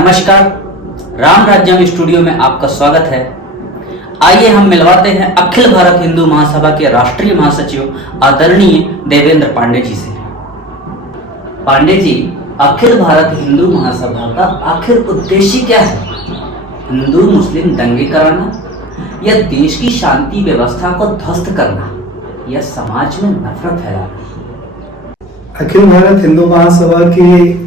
नमस्कार, राम राज्यम स्टूडियो में आपका स्वागत है। आइए हम मिलवाते हैं अखिल भारत हिंदू महासभा के राष्ट्रीय महासचिव आदरणीय देवेंद्र पांडे जी से। पांडे जी, अखिल भारत हिंदू महासभा का आखिर उद्देश्य क्या है? हिंदू मुस्लिम दंगे कराना या देश की शांति व्यवस्था को ध्वस्त करना या समाज में नफरत फैलाना? अखिल भारत हिंदू महासभा की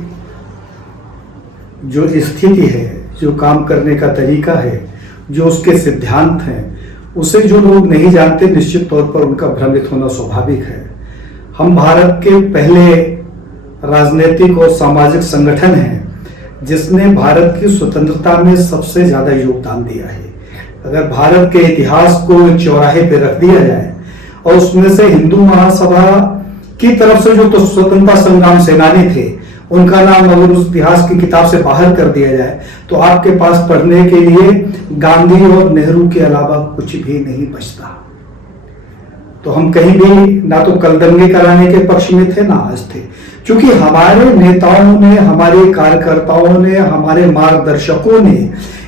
जो स्थिति है, जो काम करने का तरीका है, जो उसके सिद्धांत हैं, उसे जो लोग नहीं जानते निश्चित तौर पर उनका भ्रमित होना स्वाभाविक है। हम भारत के पहले राजनीतिक और सामाजिक संगठन हैं जिसने भारत की स्वतंत्रता में सबसे ज्यादा योगदान दिया है। अगर भारत के इतिहास को चौराहे पे रख दिया जाए और उसमें से हिंदू महासभा की तरफ से जो तो स्वतंत्रता संग्राम सेनानी थे उनका नाम अगर उस इतिहास की किताब से बाहर कर दिया जाए तो आपके पास पढ़ने के लिए गांधी और नेहरू के अलावा कुछ भी नहीं बचता। तो हम कहीं भी ना तो कल दंगे कराने के पक्ष में थे ना आज थे, क्योंकि हमारे नेताओं ने, हमारे कार्यकर्ताओं ने, हमारे मार्गदर्शकों ने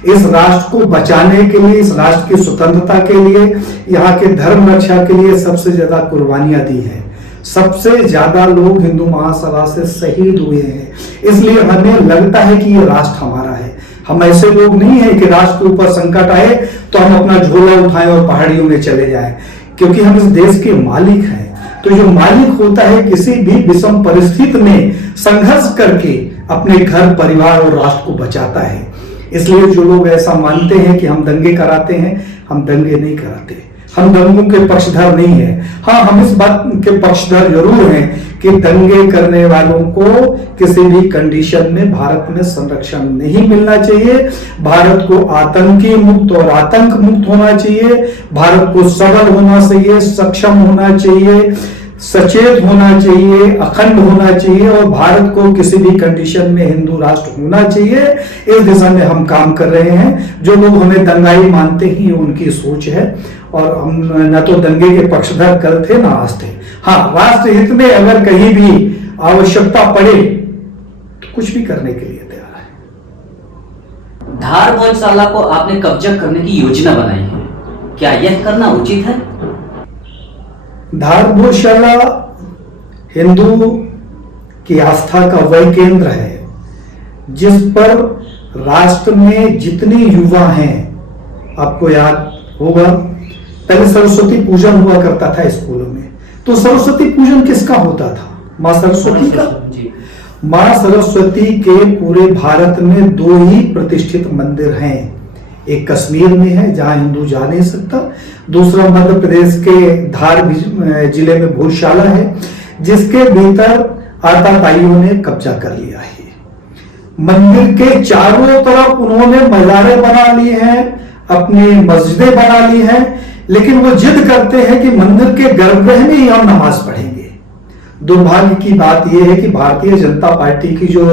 इस राष्ट्र को बचाने के लिए, इस राष्ट्र की स्वतंत्रता के लिए, यहाँ के धर्म रक्षा के लिए सबसे ज्यादा कुर्बानियां दी हैं। सबसे ज्यादा लोग हिंदू महासभा से शहीद हुए हैं। इसलिए हमें लगता है कि ये राष्ट्र हमारा है। हम ऐसे लोग नहीं है कि राष्ट्र के ऊपर संकट आए तो हम अपना झोला उठाएं और पहाड़ियों में चले जाएं, क्योंकि हम इस देश के मालिक हैं। तो जो मालिक होता है किसी भी विषम परिस्थिति में संघर्ष करके अपने घर, परिवार और राष्ट्र को बचाता है। इसलिए जो लोग ऐसा मानते हैं कि हम दंगे कराते हैं, हम दंगे नहीं कराते। हम दंगों के पक्षधर नहीं है। हाँ, हम इस बात के पक्षधर जरूर हैं कि दंगे करने वालों को किसी भी कंडीशन में भारत में संरक्षण नहीं मिलना चाहिए। भारत को आतंकी मुक्त और आतंक मुक्त होना चाहिए। भारत को सबल होना चाहिए, सक्षम होना चाहिए, सचेत होना चाहिए, अखंड होना चाहिए और भारत को किसी भी कंडीशन में हिंदू राष्ट्र होना चाहिए। इस दिशा में हम काम कर रहे हैं। जो लोग हमें दंगाई मानते हैं उनकी सोच है और हम न तो दंगे के पक्षधर कल थे ना आज थे। हाँ, राष्ट्र हित में अगर कहीं भी आवश्यकता पड़े तो कुछ भी करने के लिए तैयार है। धार गौशाला को आपने कब्जा करने की योजना बनाई है, क्या यह करना उचित है? धार गौशाला हिंदू की आस्था का वह केंद्र है जिस पर राष्ट्र में जितने युवा हैं, आपको याद होगा पहले सरस्वती पूजन हुआ करता था स्कूलों में। तो सरस्वती पूजन किसका होता था? माँ सरस्वती का। माँ सरस्वती के पूरे भारत में दो ही प्रतिष्ठित मंदिर हैं। एक कश्मीर में है जहां हिंदू जा नहीं सकता, दूसरा मध्य प्रदेश के धार जिले में भोजशाला है जिसके भीतर आताताइयों ने कब्जा कर लिया है। मंदिर के चारों तरफ उन्होंने मज़ारें बना ली हैं, अपनी मस्जिदें बना ली हैं, लेकिन वो जिद करते हैं कि मंदिर के गर्भगृह में ही हम नमाज पढ़ेंगे। दुर्भाग्य की बात यह है कि भारतीय जनता पार्टी की जो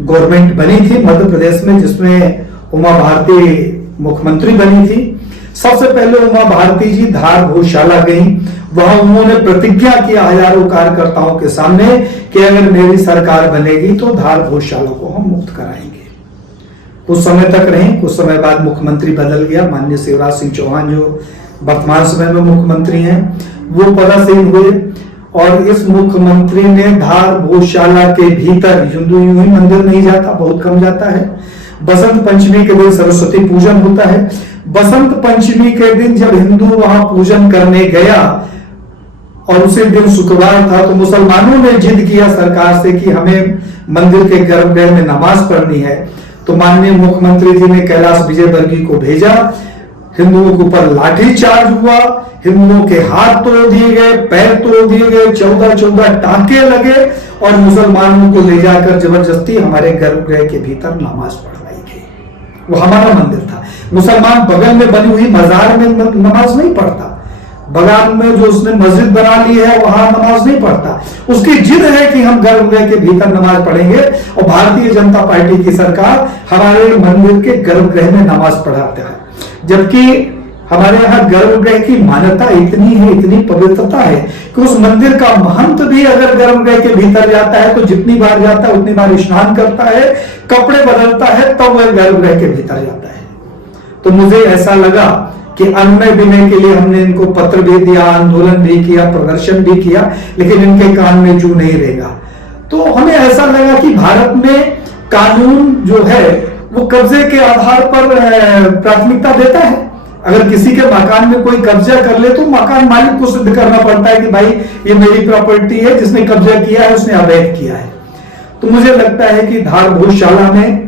गवर्नमेंट बनी थी मध्य प्रदेश में, जिसमें उमा भारती मुख्यमंत्री बनी थी, सबसे पहले उमा भारती जी धार गौशाला गई। वहां उन्होंने प्रतिज्ञा किया हजारों कार्यकर्ताओं के सामने कि अगर मेरी सरकार बनेगी तो धार गौशाला को हम मुक्त कराएंगे। कुछ समय तक रही, कुछ समय बाद मुख्यमंत्री बदल गया। माननीय शिवराज सिंह चौहान जो वर्तमान समय में मुख्यमंत्री हैं वो पदासीन हुए और इस मुख्यमंत्री ने धार गौशाला के भीतर यूं ही मंदिर नहीं जाता, बहुत कम जाता है। बसंत पंचमी के दिन सरस्वती पूजन होता है। बसंत पंचमी के दिन जब हिंदू वहां पूजन करने गया और उसी दिन शुक्रवार था तो मुसलमानों ने जिद किया सरकार से कि हमें मंदिर के गर्भगृह में नमाज पढ़नी है। तो माननीय मुख्यमंत्री जी ने कैलाश विजयवर्गीय को भेजा। हिंदुओं के ऊपर लाठीचार्ज हुआ, हिंदुओं के हाथ तोड़ दिए गए, पैर तोड़ दिए गए, 14 टांके लगे और मुसलमानों को ले जाकर जबरदस्ती हमारे गर्भगृह के भीतर नमाज पढ़वाई गई। वो हमारा मंदिर था। मुसलमान बगल में बनी हुई मजार में नमाज नहीं पढ़ता, बगल में जो उसने मस्जिद बना ली है वहां नमाज नहीं पढ़ता। उसकी जिद है कि हम गर्भगृह के भीतर नमाज पढ़ेंगे और भारतीय जनता पार्टी की सरकार हमारे मंदिर के गर्भगृह में नमाज पढ़ाता है। जबकि हमारे यहाँ गर्भगृह की मान्यता इतनी है, इतनी पवित्रता है कि उस मंदिर का महंत भी अगर गर्भगृह के भीतर जाता है तो जितनी बार जाता है उतनी बार स्नान करता है, कपड़े बदलता है, तब वह गर्भगृह के भीतर जाता है। तो मुझे ऐसा लगा कि अन्न विनय के लिए हमने इनको पत्र भी दिया, आंदोलन भी किया, प्रदर्शन भी किया, लेकिन इनके कान में जू नहीं रहेगा। तो हमें ऐसा लगा कि भारत में कानून जो है वो कब्जे के आधार पर प्राथमिकता देता है। अगर किसी के मकान में कोई कब्जा कर ले तो मकान मालिक को सिद्ध करना पड़ता है कि भाई ये मेरी प्रॉपर्टी है, जिसने कब्जा किया है उसने अवैध किया है। तो मुझे लगता है कि धार भोजशाला में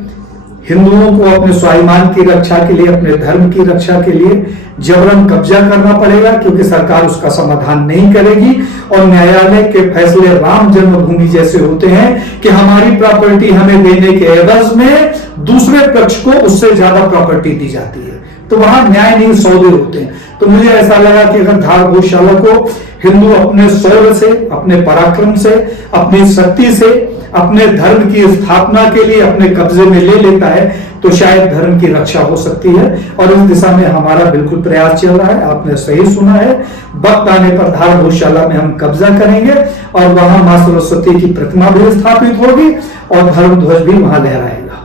हिंदुओं को अपने स्वाभिमान की रक्षा के लिए, अपने धर्म की रक्षा के लिए जबरन कब्जा करना पड़ेगा, क्योंकि सरकार उसका समाधान नहीं करेगी। और न्यायालय के फैसले राम जन्मभूमि जैसे होते हैं कि हमारी प्रॉपर्टी हमें देने के एवज में दूसरे पक्ष को उससे ज्यादा प्रॉपर्टी दी जाती है, तो वहां न्याय नहीं सौदे होते हैं। तो मुझे ऐसा लगा कि अगर धार भोजशाला को हिंदू अपने शौर्य से, अपने पराक्रम से, अपनी शक्ति से, अपने धर्म की स्थापना के लिए अपने कब्जे में ले लेता है तो शायद धर्म की रक्षा हो सकती है। और इस दिशा में हमारा बिल्कुल प्रयास चल रहा है। आपने सही सुना है, वक्त आने पर धार भोजशाला में हम कब्जा करेंगे और वहां मां सरस्वती की प्रतिमा भी स्थापित होगी और धर्म ध्वज भी वहां लहराएगा।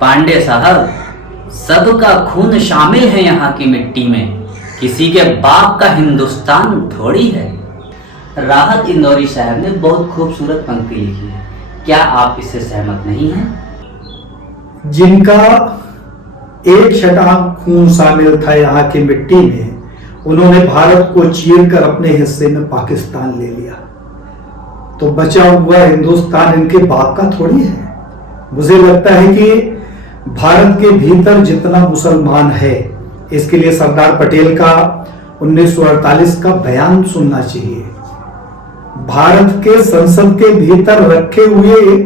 पांडे साहब, सबका खून शामिल है यहाँ की मिट्टी में, किसी के बाप का हिंदुस्तान थोड़ी है। राहत इंदौरी साहब ने बहुत खूबसूरत पंक्ति लिखी है, क्या आप इससे सहमत नहीं हैं? जिनका एक छटाक खून शामिल था यहाँ की मिट्टी में, उन्होंने भारत को चीर कर अपने हिस्से में पाकिस्तान ले लिया, तो बचा हुआ हिंदुस्तान इनके बाप का थोड़ी है। मुझे लगता है कि भारत के भीतर जितना मुसलमान है, इसके लिए सरदार पटेल का 1948 का बयान सुनना चाहिए। भारत के संसद के भीतर रखे हुए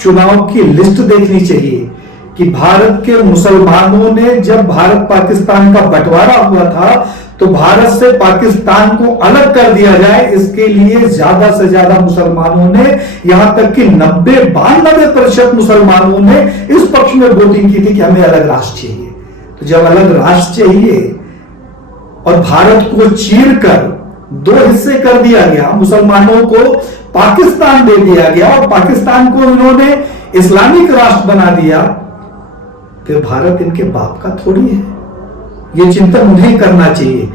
चुनाव की लिस्ट देखनी चाहिए कि भारत के मुसलमानों ने जब भारत पाकिस्तान का बंटवारा हुआ था तो भारत से पाकिस्तान को अलग कर दिया जाए, इसके लिए ज्यादा से ज्यादा मुसलमानों ने, यहां तक कि 92% मुसलमानों ने इस पक्ष में वोटिंग की थी कि हमें अलग राष्ट्र चाहिए। तो जब अलग राष्ट्र चाहिए और भारत को चीर कर 2 हिस्से कर दिया गया, मुसलमानों को पाकिस्तान दे दिया गया और पाकिस्तान को इन्होंने इस्लामिक राष्ट्र बना दिया, फिर भारत इनके बाप का थोड़ी है। ये चिंतन उन्हें करना चाहिए।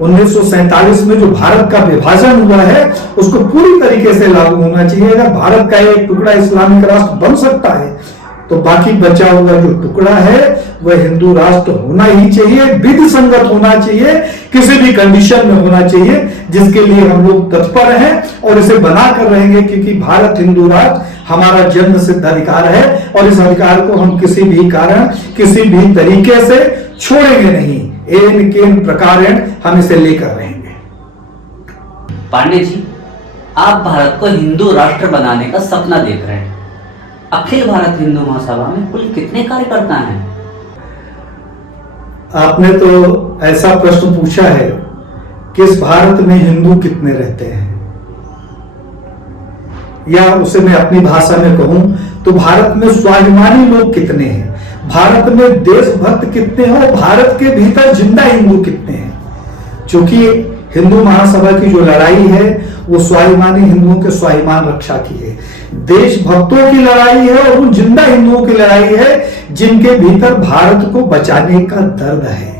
1947 में जो भारत का विभाजन हुआ है उसको पूरी तरीके से लागू होना चाहिए। अगर भारत का एक टुकड़ा इस्लामिक राष्ट्र बन सकता है तो बाकी बचा हुआ जो टुकड़ा है वह हिंदू राष्ट्र होना ही चाहिए, विधि संगत होना चाहिए, किसी भी कंडीशन में होना चाहिए, जिसके लिए हम लोग तत्पर हैं और इसे बनाकर रहेंगे, क्योंकि भारत हिंदू राष्ट्र हमारा जन्म सिद्ध अधिकार है और इस अधिकार को हम किसी भी कारण, किसी भी तरीके से छोड़ेंगे नहीं। एन केन प्रकारेण हम इसे लेकर रहेंगे। पांडे जी, आप भारत को हिंदू राष्ट्र बनाने का सपना देख रहे हैं। अखिल भारत हिंदू महासभा में कुल कितने कार्यकर्ता हैं? आपने तो ऐसा प्रश्न पूछा है कि इस भारत में हिंदू कितने रहते हैं, या उसे मैं अपनी भाषा में कहूं तो भारत में स्वाभिमानी लोग कितने हैं, भारत में देशभक्त कितने हैं और भारत के भीतर जिंदा हिंदू कितने हैं। क्योंकि हिंदू महासभा की जो लड़ाई है वो स्वाभिमानी हिंदुओं के स्वाभिमान रक्षा की है, देशभक्तों की लड़ाई है और उन जिंदा हिंदुओं की लड़ाई है जिनके भीतर भारत को बचाने का दर्द है।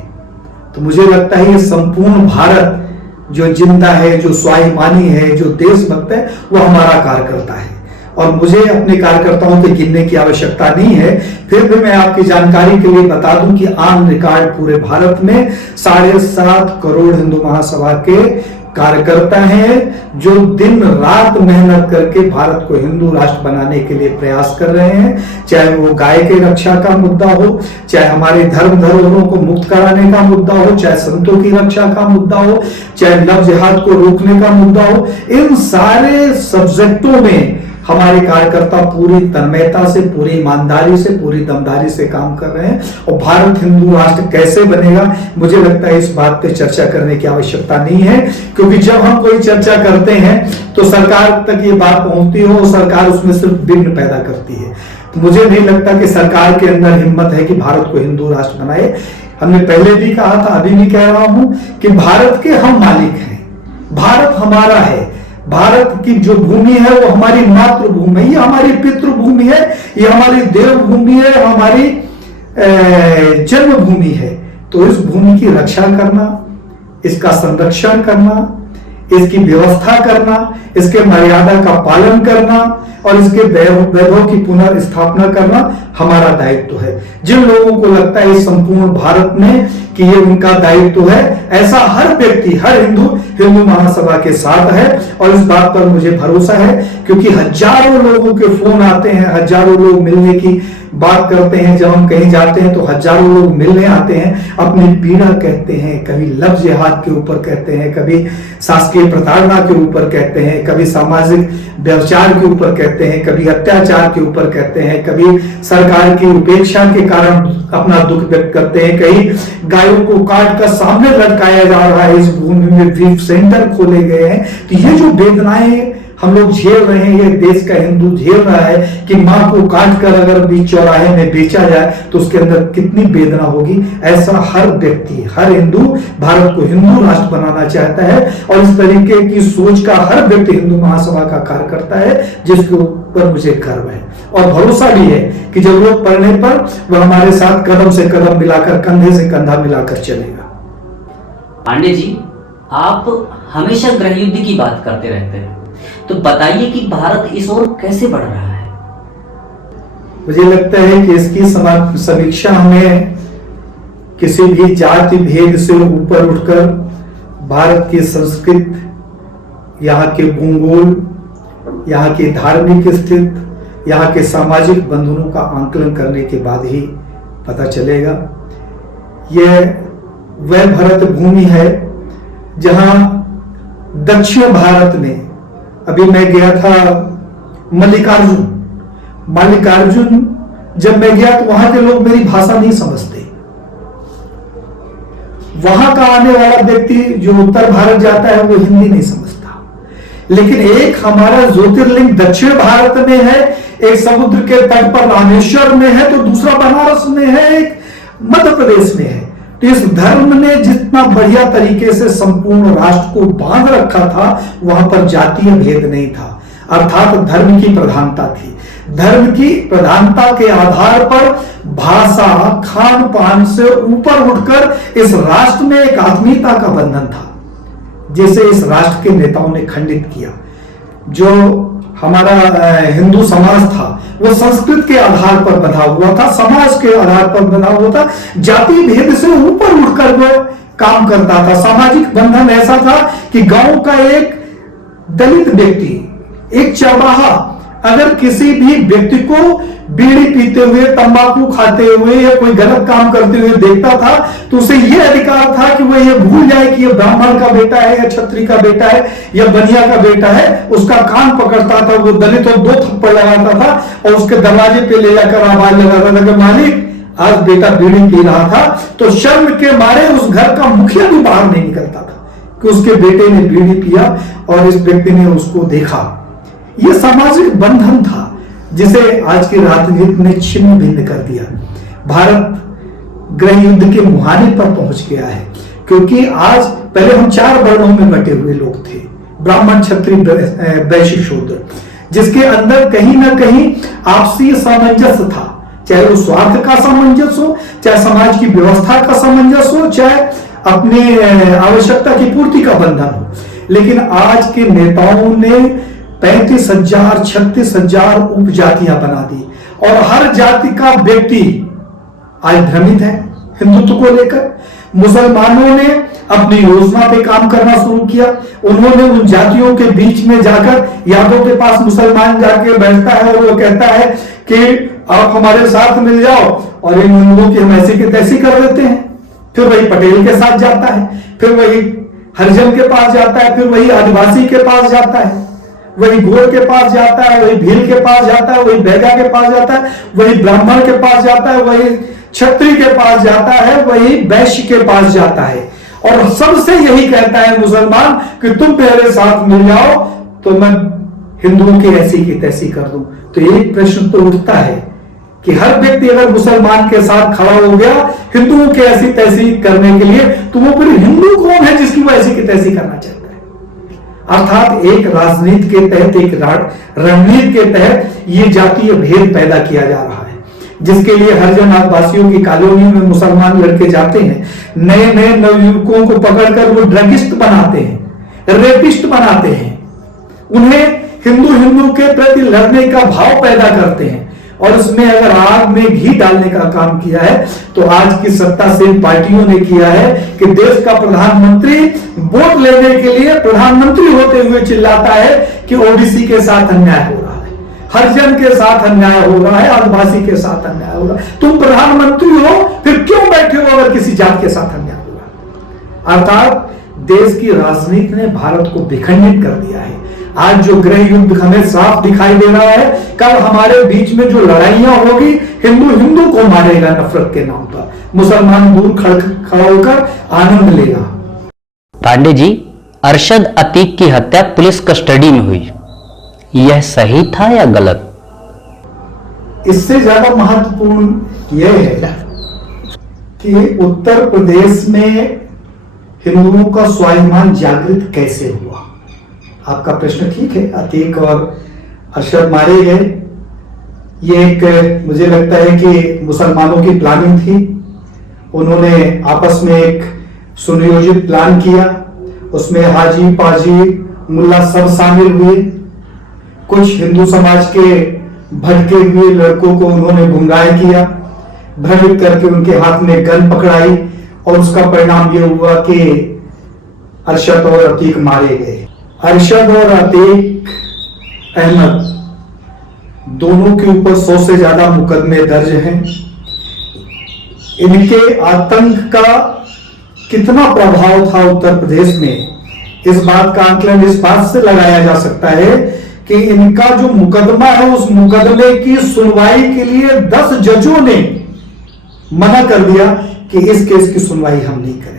तो मुझे लगता है ये संपूर्ण भारत जो जिंदा है, जो स्वाभिमानी है, जो देशभक्त है, वो हमारा कार्यकर्ता है। और मुझे अपने कार्यकर्ताओं के गिनने की आवश्यकता नहीं है, फिर भी मैं आपकी जानकारी के लिए बता दूं कि आन रिकॉर्ड पूरे भारत में 7.5 करोड़ हिंदू महासभा के कार्यकर्ता हैं जो दिन रात मेहनत करके भारत को हिंदू राष्ट्र बनाने के लिए प्रयास कर रहे हैं। चाहे वो गाय के रक्षा का मुद्दा हो, चाहे हमारे धर्म धरोहरों को मुक्त कराने का मुद्दा हो, चाहे संतों की रक्षा का मुद्दा हो, चाहे लव जिहाद को रोकने का मुद्दा हो, इन सारे सब्जेक्टों में हमारे कार्यकर्ता पूरी तन्मयता से, पूरी ईमानदारी से, पूरी दमदारी से काम कर रहे हैं। और भारत हिंदू राष्ट्र कैसे बनेगा, मुझे लगता है इस बात पे चर्चा करने की आवश्यकता नहीं है, क्योंकि जब हम कोई चर्चा करते हैं तो सरकार तक ये बात पहुंचती हो, सरकार उसमें सिर्फ विघ्न पैदा करती है। तो मुझे नहीं लगता कि सरकार के अंदर हिम्मत है कि भारत को हिंदू राष्ट्र बनाए। हमने पहले भी कहा था, अभी भी कह रहा हूं कि भारत के हम मालिक हैं, भारत हमारा है। भारत की जो भूमि है वो हमारी मातृभूमि है, ये हमारी पितृभूमि है, ये हमारी देवभूमि है, हमारी जन्मभूमि है। तो इस भूमि की रक्षा करना, इसका संरक्षण करना, इसकी व्यवस्था करना, इसके मर्यादा का पालन करना और इसके वैभव की पुनर्स्थापना करना हमारा दायित्व है। जिन लोगों को लगता है इस संपूर्ण भारत में कि ये उनका दायित्व है, ऐसा हर व्यक्ति, हर हिंदू महासभा के साथ है। और इस बात पर मुझे भरोसा है, क्योंकि हजारों लोगों के फोन आते हैं, हजारों लोग मिलने की बात करते हैं। जब हम कहीं जाते हैं तो हजारों लोग मिलने आते हैं, अपनी पीड़ा कहते हैं, कभी लफ्ज जिहाद के ऊपर कहते हैं, कभी शासकीय प्रताड़ना के ऊपर कहते हैं, कभी सामाजिक व्यवचार के ऊपर कहते हैं, कभी अत्याचार के ऊपर कहते हैं, कभी सरकार की उपेक्षा के कारण अपना दुख व्यक्त करते हैं। कई गायों को काट कर सामने लटकाया जा रहा है, इस भूमि में वीव सेंटर खोले गए हैं। तो ये जो वेदनाएं हम लोग झेल रहे हैं, ये देश का हिंदू झेल रहा है कि मां को काट कर अगर बीच चौराहे में बेचा जाए तो उसके अंदर कितनी वेदना होगी। ऐसा हर व्यक्ति, हर हिंदू भारत को हिंदू राष्ट्र बनाना चाहता है और इस तरीके की सोच का हर व्यक्ति हिंदू महासभा का कार्य करता है, जिसके ऊपर मुझे गर्व है और भरोसा भी है कि जरूरत पड़ने पर वह हमारे साथ कदम से कदम मिलाकर, कंधे से कंधा मिलाकर चलेगा। पांडे जी, आप हमेशा गृह युद्ध की बात करते रहते हैं, तो बताइए कि भारत इस ओर कैसे बढ़ रहा है? मुझे लगता है कि इसकी समीक्षा हमें किसी भी जाति भेद से ऊपर उठकर भारत की संस्कृति, यहाँ के भूगोल, यहाँ की धार्मिक स्थिति, यहाँ के सामाजिक बंधनों का आंकलन करने के बाद ही पता चलेगा। यह वह भारत भूमि है जहाँ दक्षिण भारत में, अभी मैं गया था मल्लिकार्जुन जब मैं गया तो वहां के लोग मेरी भाषा नहीं समझते। वहां का आने वाला व्यक्ति जो उत्तर भारत जाता है वो हिंदी नहीं समझता। लेकिन एक हमारा ज्योतिर्लिंग दक्षिण भारत में है, एक समुद्र के तट पर रामेश्वर में है, तो दूसरा बनारस में है, एक मध्य प्रदेश में है। तो इस धर्म ने जितना बढ़िया तरीके से संपूर्ण राष्ट्र को बांध रखा था, वहां पर जातीय भेद नहीं था, अर्थात धर्म की प्रधानता थी। धर्म की प्रधानता के आधार पर भाषा, खान पान से ऊपर उठकर इस राष्ट्र में एक आत्मीयता का बंधन था, जिसे इस राष्ट्र के नेताओं ने खंडित किया। जो हमारा हिंदू समाज था वो संस्कृत के आधार पर बंधा हुआ था, समाज के आधार पर बंधा हुआ था, जाति भेद से ऊपर उठकर वो काम करता था। सामाजिक बंधन ऐसा था कि गांव का एक दलित व्यक्ति, एक चरवाहा अगर किसी भी व्यक्ति को बीड़ी पीते हुए, तंबाकू खाते हुए या कोई गलत काम करते हुए देखता था तो उसे यह अधिकार था कि वह यह भूल जाए कि यह ब्राह्मण का बेटा है या क्षत्रिय का बेटा है या बनिया का बेटा है। उसका कान पकड़ता था, वो दलित और 2 थप्पड़ लगाता था और उसके दरवाजे पे ले जाकर आवाज लगाता था कि मालिक आज बेटा बीड़ी पी रहा था। तो शर्म के मारे उस घर का मुखिया भी बाहर नहीं निकलता था कि उसके बेटे ने बीड़ी पिया और इस व्यक्ति ने उसको देखा। यह सामाजिक बंधन था जिसे आज की राजनीति ने छिन्न भिन्न कर दिया। भारत गृह युद्ध के मुहाने पर पहुंच गया है, क्योंकि आज पहले हम 4 वर्णों में बटे हुए लोग थे, ब्राह्मण, क्षत्रिय, वैश्य, शूद्र, जिसके अंदर कहीं ना कहीं आपसी सामंजस्य था, चाहे वो स्वार्थ का सामंजस्य हो, चाहे समाज की व्यवस्था का सामंजस्य हो, चाहे अपने आवश्यकता की पूर्ति का बंधन हो। लेकिन आज के नेताओं ने 35,000 36,000 उपजातियां बना दी और हर जाति का व्यक्ति आज भ्रमित है हिंदुत्व को लेकर। मुसलमानों ने अपनी योजना पे काम करना शुरू किया। उन्होंने उन जातियों के बीच में जाकर, यादव के पास मुसलमान जाके बैठता है और वो कहता है कि आप हमारे साथ मिल जाओ और इन हिंदुओं की हम ऐसी की तैसी कर देते हैं। फिर वही पटेल के साथ जाता है, फिर वही हरिजन के पास जाता है, फिर वही आदिवासी के पास जाता है, वही गोर के पास जाता है, वही भील के पास जाता है, वही बैगा के पास जाता है, वही ब्राह्मण के पास जाता है, वही क्षत्रिय के पास जाता है, वही वैश्य के पास जाता है और सबसे यही कहता है मुसलमान कि तुम मेरे साथ मिल जाओ तो मैं हिंदुओं की ऐसी की तैसी कर दूं। तो एक प्रश्न तो उठता है कि हर व्यक्ति अगर मुसलमान के साथ खड़ा हो गया हिंदुओं के ऐसी तैसी करने के लिए, तो वो फिर हिंदू कौन है जिसकी वो ऐसी की तैसी करना चाहता है। अर्थात एक राजनीति के तहत, एक रणनीति के तहत ये जातीय भेद पैदा किया जा रहा है, जिसके लिए हरिजन आदिवासियों की कॉलोनियों में मुसलमान लड़के जाते हैं, नए नए नवयुवकों को पकड़कर वो ड्रगिस्ट बनाते हैं, रेपिस्ट बनाते हैं, उन्हें हिंदू के प्रति लड़ने का भाव पैदा करते हैं, और उसमें अगर आग में घी डालने का काम किया है तो आज की सत्तासीन पार्टियों ने किया है कि देश का प्रधानमंत्री वोट लेने के लिए प्रधानमंत्री होते हुए चिल्लाता है कि ओबीसी के साथ अन्याय हो रहा है, हरिजन के साथ अन्याय हो रहा है, आदिवासी के साथ अन्याय हो रहा है। तुम प्रधानमंत्री हो, फिर क्यों बैठे हो अगर किसी जात के साथ अन्याय हो रहा है? अर्थात देश की राजनीति ने भारत को विखंडित कर दिया है। आज जो गृह युद्ध हमें साफ दिखाई दे रहा है, कल हमारे बीच में जो लड़ाइयां होगी, हिंदू को मारेगा नफरत के नाम पर, मुसलमान दूर खड़ा होकर आनंद लेगा। पांडे जी, अरशद अतीक की हत्या पुलिस कस्टडी में हुई, यह सही था या गलत? इससे ज्यादा महत्वपूर्ण यह है कि उत्तर प्रदेश में हिंदुओं का स्वाभिमान जागृत कैसे हुआ। आपका प्रश्न ठीक है, अतीक और अरशद मारे गए, ये एक मुझे लगता है कि मुसलमानों की प्लानिंग थी। उन्होंने आपस में एक सुनियोजित प्लान किया, उसमें हाजी पाजी मुल्ला सब शामिल हुए। कुछ हिंदू समाज के भटके हुए लड़कों को उन्होंने गुमराह किया, भ्रमित करके उनके हाथ में गन पकड़ाई, और उसका परिणाम यह हुआ कि अरशद और अतीक मारे गए। अरशद और अतीक अहमद दोनों के ऊपर 100 से ज्यादा मुकदमे दर्ज हैं। इनके आतंक का कितना प्रभाव था उत्तर प्रदेश में, इस बात का आकलन इस बात से लगाया जा सकता है कि इनका जो मुकदमा है, उस मुकदमे की सुनवाई के लिए 10 जजों ने मना कर दिया कि इस केस की सुनवाई हम नहीं करेंगे।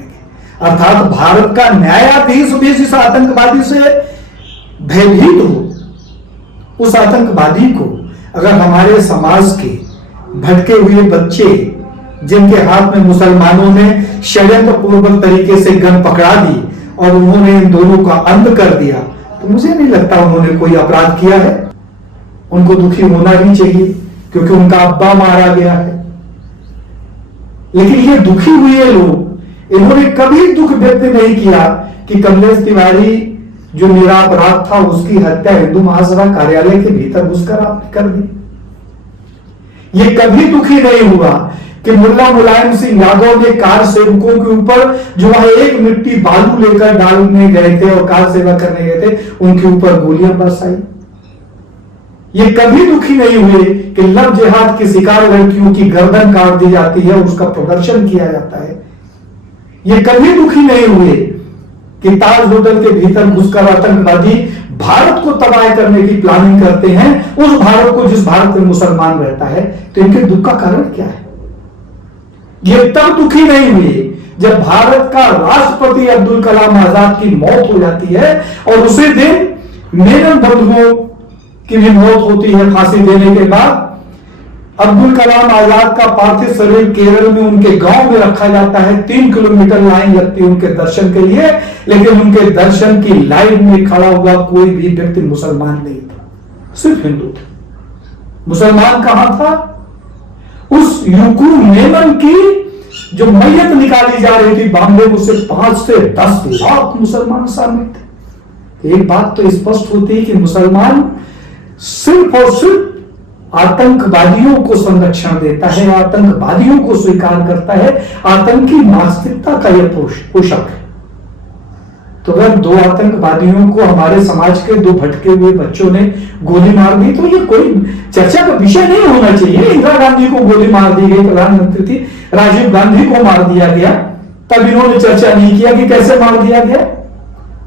अर्थात भारत का न्यायाधीश भी इस आतंकवादी से भयभीत हो। उस आतंकवादी को अगर हमारे समाज के भटके हुए बच्चे, जिनके हाथ में मुसलमानों ने षड्यंत्र पूर्वक तरीके से गन पकड़ा दी और उन्होंने इन दोनों का अंत कर दिया, तो मुझे नहीं लगता उन्होंने कोई अपराध किया है। उनको दुखी होना भी चाहिए क्योंकि उनका अब्बा मारा गया है। लेकिन ये दुखी हुए लोग, इन्होंने कभी दुख व्यक्त नहीं किया कि कमलेश तिवारी जो निरापराध था उसकी हत्या हिंदू महासभा कार्यालय के भीतर घुसकर आपने कर दी। ये कभी दुखी नहीं हुआ कि मुल्ला मुलायम सिंह यादव ने कार सेवकों के ऊपर जो वहां एक मिट्टी बालू लेकर डालने गए थे और कार सेवा करने गए थे, उनके ऊपर गोलियां बरसाई। ये कभी दुखी नहीं हुए कि लव जिहाद की शिकार लड़कियों की गर्दन काट दी जाती है, उसका प्रदर्शन किया जाता है। ये कभी दुखी नहीं हुए कि ताज होटल के भीतर घुसकर आतंकवादी भारत को तबाह करने की प्लानिंग करते हैं, उस भारत को जिस भारत में मुसलमान रहता है। तो इनके दुख का कारण क्या है? ये तब दुखी नहीं हुए जब भारत का राष्ट्रपति अब्दुल कलाम आजाद की मौत हो जाती है और उसी दिन मेजर बंधुओं की भी मौत होती है फांसी देने के बाद। अब्दुल कलाम आजाद का पार्थिव शरीर केरल में उनके गांव में रखा जाता है। 3 किलोमीटर लाइन लगती है उनके दर्शन के लिए, लेकिन उनके दर्शन की लाइन में खड़ा हुआ कोई भी व्यक्ति मुसलमान नहीं था, सिर्फ हिंदू था। मुसलमान कहां था? उस यूकू मेमन की जो मैयत निकाली जा रही थी बॉम्बे में, उसे 5 से 10 लाख मुसलमान शामिल थे। एक बात तो स्पष्ट होती है कि मुसलमान सिर्फ और सिर्फ आतंकवादियों को संरक्षण देता है, आतंकवादियों को स्वीकार करता है, आतंकी नास्तिकता का यह पोषक है। तो अगर 2 आतंकवादियों को हमारे समाज के 2 भटके हुए बच्चों ने गोली मार दी तो ये कोई चर्चा का विषय नहीं होना चाहिए। इंदिरा गांधी को गोली मार दी गई, प्रधानमंत्री थी, राजीव गांधी को मार दिया गया, तब इन्होंने चर्चा नहीं किया कि कैसे मार दिया गया।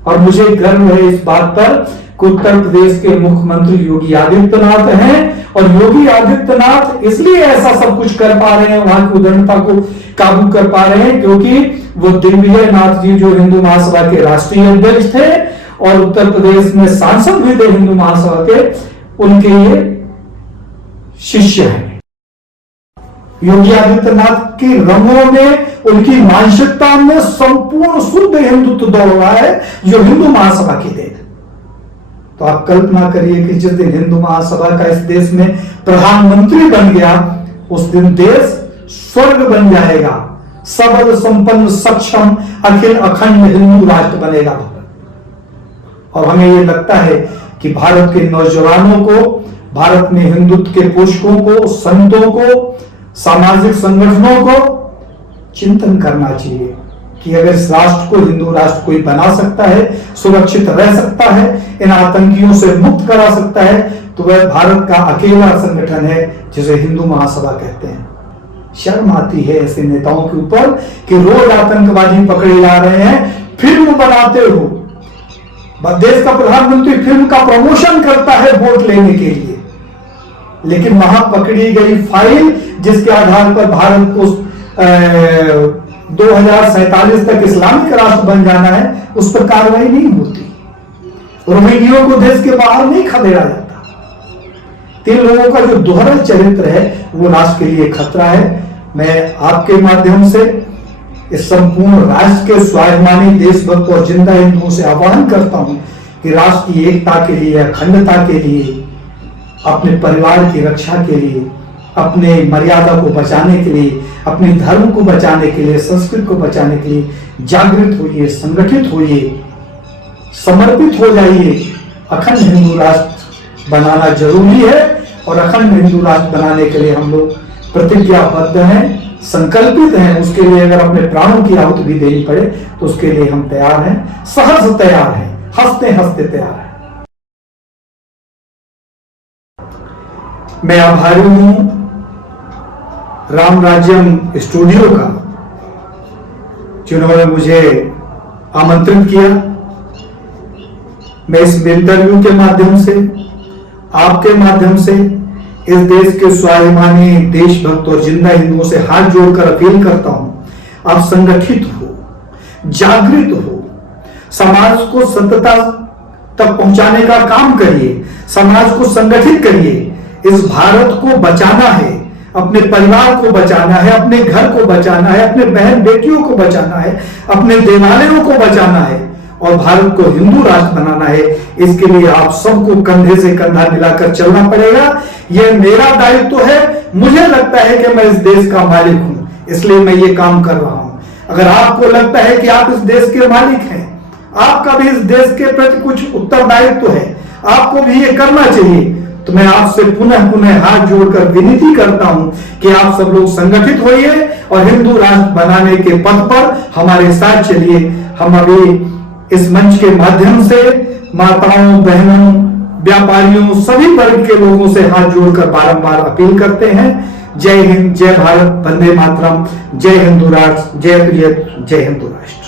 और मुझे गर्व है इस बात पर कि उत्तर प्रदेश के मुख्यमंत्री योगी आदित्यनाथ हैं, और योगी आदित्यनाथ इसलिए ऐसा सब कुछ कर पा रहे हैं, वहां की उद्दंडता को काबू कर पा रहे हैं, क्योंकि वो दिग्विजय नाथ जी जो हिंदू महासभा के राष्ट्रीय अध्यक्ष थे और उत्तर प्रदेश में सांसद भी थे हिंदू महासभा के, उनके ये शिष्य हैं। योगी आदित्यनाथ के रंगों में, उनकी मानसिकता में संपूर्ण शुद्ध हिंदुत्व दौड़ रहा है, जो हिंदू महासभा की देन। तो आप कल्पना करिए कि जिस दिन हिंदू महासभा का इस देश में प्रधानमंत्री बन गया, उस दिन देश स्वर्ग बन जाएगा, सबल संपन्न सक्षम अखिल अखंड हिंदू राष्ट्र बनेगा। और हमें यह लगता है कि भारत के नौजवानों को, भारत में हिंदुत्व के पोषकों को, संतों को, सामाजिक संगठनों को चिंतन करना चाहिए कि अगर इस राष्ट्र को हिंदू राष्ट्र कोई बना सकता है, सुरक्षित रह सकता है, इन आतंकियों से मुक्त करा सकता है, तो वह भारत का अकेला संगठन है जिसे हिंदू महासभा कहते हैं। शर्म आती है ऐसे नेताओं के ऊपर कि रोज आतंकवादी पकड़े जा रहे हैं, फिल्म बनाते हो। देश का प्रधानमंत्री फिल्म का प्रमोशन करता है वोट लेने के लिए, लेकिन वहां पकड़ी गई फाइल जिसके आधार पर भारत को 2047 तक इस्लामिक राष्ट्र बन जाना है, उस पर कार्रवाई नहीं होती। रोहिंग्यों को देश के बाहर नहीं खदेड़ा जाता। 3 लोगों का जो दोहरा चरित्र है वो राष्ट्र के लिए खतरा है। मैं आपके माध्यम से इस संपूर्ण राष्ट्र के स्वाभिमानी देशभक्त और जिंदा हिंदुओं से आह्वान करता हूं कि राष्ट्र की एकता के लिए, अखंडता के लिए, अपने परिवार की रक्षा के लिए, अपने मर्यादा को बचाने के लिए, अपने धर्म को बचाने के लिए, संस्कृति को बचाने के लिए जागृत होइए, संगठित होइए, समर्पित हो जाइए। अखंड हिंदू राष्ट्र बनाना जरूरी है और अखंड हिंदू राष्ट्र बनाने के लिए हम लोग प्रतिज्ञाबद्ध हैं, संकल्पित हैं। उसके लिए अगर अपने प्राणों की आहुति भी देनी पड़े तो उसके लिए हम तैयार हैं, सहज तैयार हैं, हंसते हंसते तैयार हैं। मैं आभारी हूं राम राज्यम स्टूडियो का, जिन्होंने मुझे आमंत्रित किया। मैं इस इंटरव्यू के माध्यम से, आपके माध्यम से इस देश के स्वाभिमानी देशभक्त और जिंदा हिंदुओं से हाथ जोड़कर अपील करता हूं, आप संगठित हो, जागृत हो, समाज को सत्यता तक पहुंचाने का काम करिए, समाज को संगठित करिए। इस भारत को बचाना है, अपने परिवार को बचाना है, अपने घर को बचाना है, अपने बहन बेटियों को बचाना है, अपने देवालयों को बचाना है और भारत को हिंदू राष्ट्र बनाना है। इसके लिए आप सबको कंधे से कंधा मिलाकर चलना पड़ेगा। यह मेरा दायित्व है। मुझे लगता है कि मैं इस देश का मालिक हूं, इसलिए मैं ये काम कर रहा हूं। अगर आपको लगता है कि आप इस देश के मालिक हैं, आपका भी इस देश के प्रति कुछ उत्तरदायित्व है, आपको भी ये करना चाहिए, तो मैं आपसे पुनः पुनः हाथ जोड़कर विनती करता हूं कि आप सब लोग संगठित होइए और हिंदू राष्ट्र बनाने के पथ पर हमारे साथ चलिए। हम अभी इस मंच के माध्यम से माताओं, बहनों, व्यापारियों, सभी वर्ग के लोगों से हाथ जोड़कर बारंबार अपील करते हैं। जय हिंद, जय भारत, वंदे मातरम, जय हिंदू राष्ट्र, जय हिंदू राष्ट्र।